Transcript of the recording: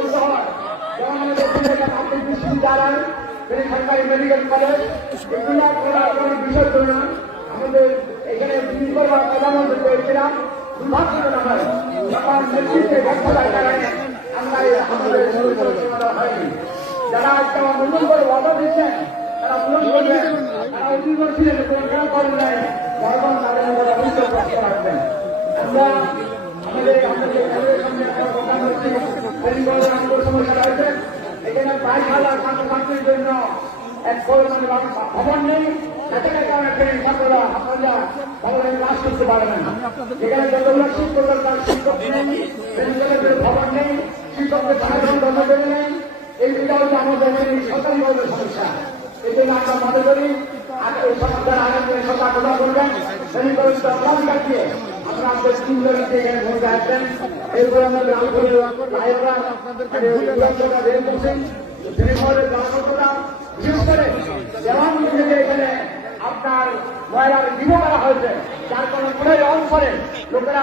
বলতে হয় যেমন আমাদের আপনি বিশ্ববিদ্যালয় সরকারি মেডিকেল কলেজ এগুলো করার কোনো বিষয় ছিল না। আমাদের এখানে প্রধানমন্ত্রী করেছিলাম দুর্ভাগ্যজনক হয় যখন নেতৃত্বে ব্যর্থতার কারণে আমরা আমাদের হয়নি। যারা আজকে আমার নতুন করে অর্ডার দিচ্ছেন তারা পূরণ করবেন, তারা অভিযোগ ছিলেন কোনো কেউ করেন নাই বর্তমান তাদের মধ্যে অভিযোগ করতে পারবেন। আমরা আমাদের সামনে একটা প্রধানমন্ত্রী সমস্যা রয়েছে। এখানে 22,000 ছাত্রছাত্রীর জন্য এক ভবন নেই, সেখানে কারণে ছাত্ররা আপনারা ভবনের কাজ করতে পারবেন না। এখানে যতগুলো শিক্ষক দরকার শিক্ষক নেই, ভবন নেই, শিক্ষকদের জন্য নেই। এইগুলো হচ্ছে আমাদের সরকারিভাবে সমস্যা। এই জন্য আমরা মনে করি এই সমস্যার আগে সরকার প্রদান করবেন কাটিয়ে আমরা আমাদের তিনজনকে এখানে ভোট আসবেন। এরপরে আমাদের বিশেষ করে যেমন এখানে আপনার ময়লার বিভো করা হয়েছে যার কারণে অঞ্চলে লোকেরা